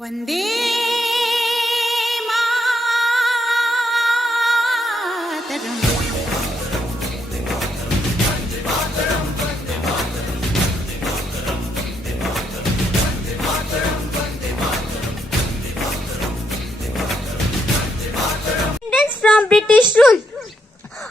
Vande Mataram. Independence from British rule.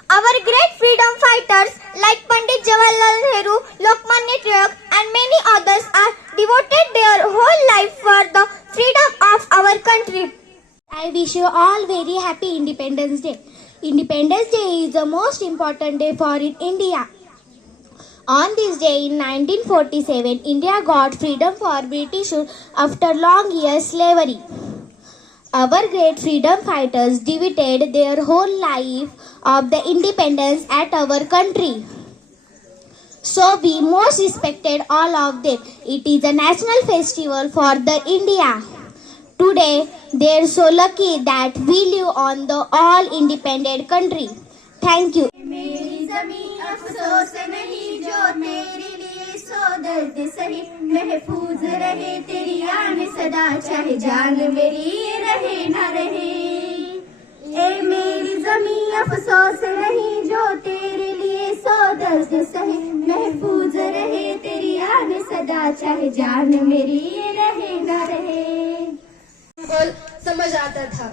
Our great freedom fighters like Pandit Jawaharlal Nehru, Lokmanya Tilak and many others are devoted their whole life for the freedom of our country. I wish you all very happy Independence Day. Independence Day is the most important day for India. On this day in 1947, India got freedom for British rule after long years slavery. Our great freedom fighters devoted their whole life of the independence at our country. So we most respected all of them. It is a national festival for the India. Today they are so lucky that we live on the all independent country. Thank you. मेरी ज़मीं अफसोस नहीं जो मेरे लिए सो दर्द सही महफूज रहे तेरी आन सदा चाहे जान मेरी रहे ना रहे ए मेरी ज़मीं अफसोस नहीं जो तेरे लिए सो दर्द सही महफूज रहे तेरी आन सदा चाहे जान मेरी रहे ना रहे समझ आता था.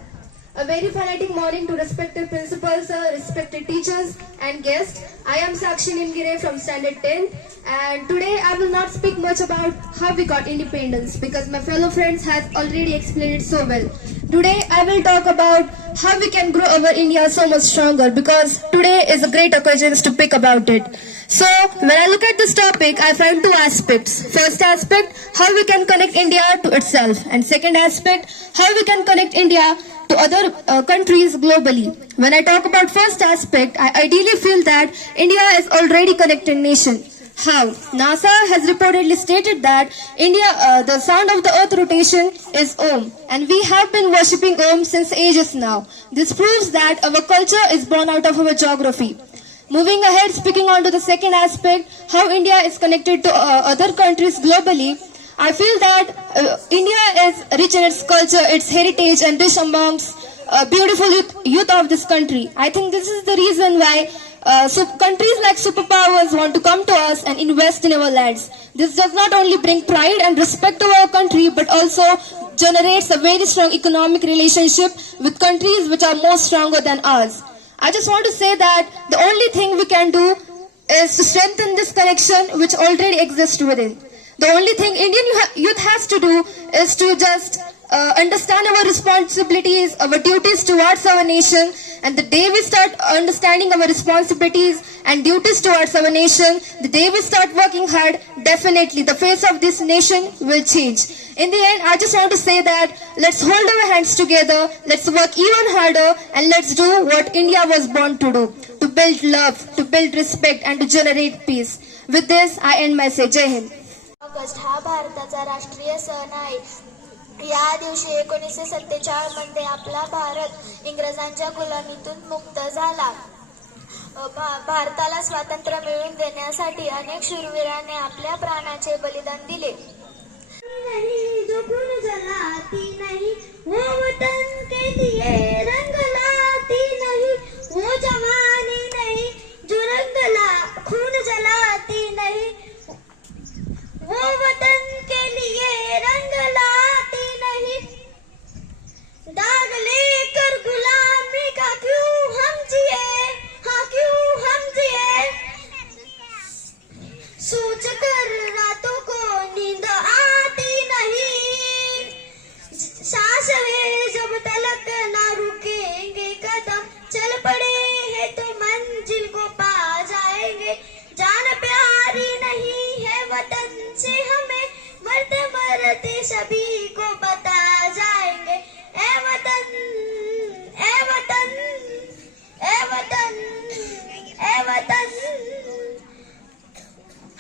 A very fanatic morning to respected principals, respected teachers and guests. I am Sakshi Nimgire from Standard 10 and today I will not speak much about how we got independence because my fellow friends have already explained it so well. Today I will talk about how we can grow our India so much stronger because today is a great occasion to speak about it. So when I look at this topic, I find two aspects. First aspect, how we can connect India to itself, and second aspect, how we can connect India to other countries globally. When I talk about first aspect, I ideally feel that India is already connected nation. How? NASA has reportedly stated that India, the sound of the earth rotation is Om, and we have been worshipping Om since ages now. This proves that our culture is born out of our geography. Moving ahead, speaking on to the second aspect, how India is connected to other countries globally, I feel that India is rich in its culture, its heritage, and rich amongst beautiful youth of this country. I think this is the reason why countries like superpowers want to come to us and invest in our lands. This does not only bring pride and respect to our country, but also generates a very strong economic relationship with countries which are more stronger than ours. I just want to say that the only thing we can do is to strengthen this connection which already exists within. The only thing Indian youth has to do is to just understand our responsibilities, our duties towards our nation, and the day we start understanding our responsibilities and duties towards our nation, the day we start working hard, definitely the face of this nation will change. In the end, I just want to say that let's hold our hands together, let's work even harder, and let's do what India was born to do, to build love, to build respect, and to generate peace. With this, I end my say. Jai Hind. August हा भारताचा राष्ट्रीय सण आहे. या दिवशी 1947 मध्ये आपला भारत इंग्रजांच्या गुलामीतून मुक्त झाला. भारताला स्वातंत्र्य मिळवून देण्यासाठी अनेक शूरवीरांनी आपल्या प्राणाचे बलिदान दिले. नहीं जो खून जलाती नहीं वो वतन के लिए रंग लाती नहीं वो जवानी नहीं जो खून जलाती नहीं वो वतन के लिए रंग लाती नहीं दाग लेकर गुलामी का क्यों हम जिए हाँ क्यों हम जिए सोच कर रातों को नींद आती नहीं सांस है जब तलक ना रुकेंगे कदम चल पड़े हैं तो मंजिल को पा जाएंगे जान प्यारी नहीं है वतन से हमें मरते मरते सभी को बता जाएंगे ए वतन ए वतन ए वतन ए वतन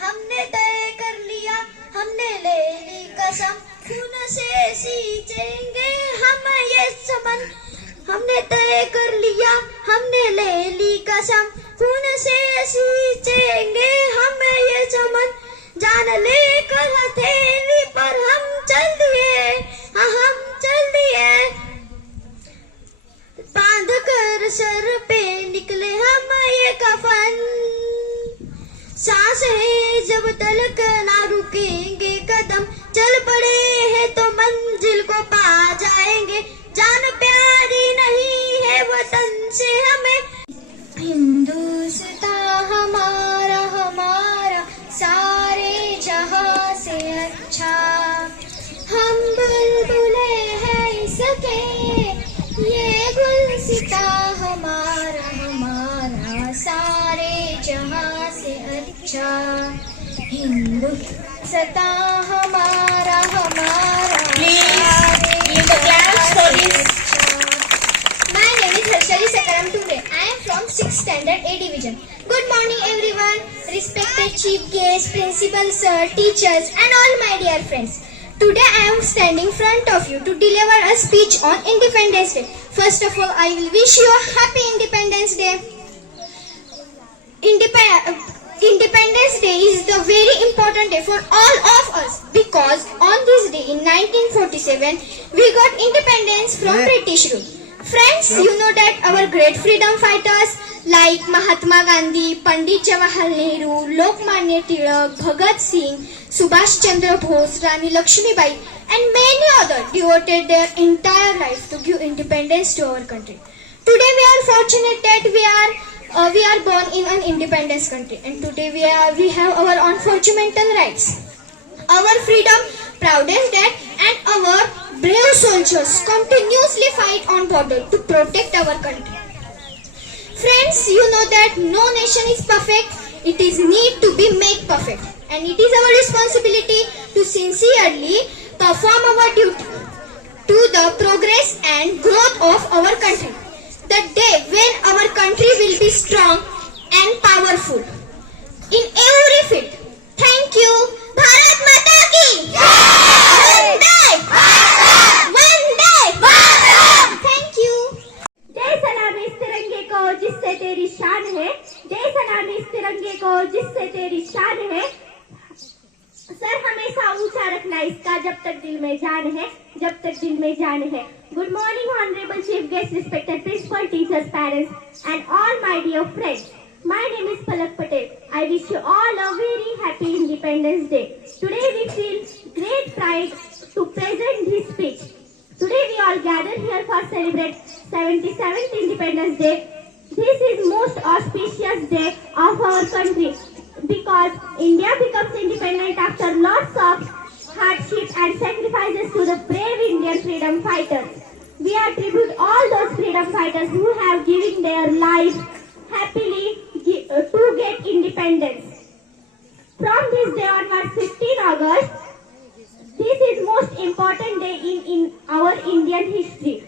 हमने तय कर लिया हमने ले ली कसम खून से सींचेंगे हम ये चमन हमने तय कर लिया हमने ले ली कसम खून से सींचेंगे हम ये चमन जान लेकर हथेली पर हम चल दिए हाँ हम चल दिए बांध कर सर पे निकले हम ये कफन सांस है जब तलक ना रुकेंगे कदम चल पड़े हैं तो मंजिल को पा जाएंगे जान प्यारी नहीं है वतन से हमें हिंदुस्तान हमारा हमारा सारे जहां से अच्छा हम बुलबुले हैं इसके ये गुलसिता हमारा हमारा सारे जहां से अच्छा हिंदुस्तान हमारा हमारा Give the claps for this. My name is Harshali Sakaram Ture. I am from 6th Standard A Division. Good morning everyone, respected chief guests, principal sir, teachers and all my dear friends. Today I am standing in front of you to deliver a speech on Independence Day. First of all, I will wish you a happy Independence Day. Independence Day is the very important day for all of us because on this day in 1947 we got independence from British rule. Friends, you know that our great freedom fighters like Mahatma Gandhi, Pandit Jawaharlal Nehru, Lokmanya Tilak, Bhagat Singh, Subhash Chandra Bose, Rani Lakshmibai and many others devoted their entire life to give independence to our country. Today we are fortunate that we are born in an independence country and today we have our own fundamental rights. Our freedom, proudest that and our brave soldiers continuously fight on border to protect our country. Friends, you know that no nation is perfect. It is need to be made perfect and it is our responsibility to sincerely perform our duty to the progress and growth of our country. The day when our country will be strong and powerful in every field. Thank you. Bharat Mata ki Vande Mataram. Thank you. जय सलामी इस तिरंगे को जिससे तेरी शान है जय सलामी इस तिरंगे को जिससे तेरी शान है सर हमेशा ऊंचा रखना इसका जब तक दिल में जान है जब तक दिल में जान है. Good morning, honorable chief guests, respected principal, teachers, parents and all my dear friends. My name is Palak Patel. I wish you all a very happy Independence Day. Today we feel great pride to present this speech. Today we all gather here for celebrate 77th Independence Day. This is most auspicious day of our country because India becomes independent after lots of hardship and sacrifices to the brave Indian freedom fighters. We are tribute all those freedom fighters who have given their life happily to get independence. From this day onwards, 15 August, this is most important day in our Indian history.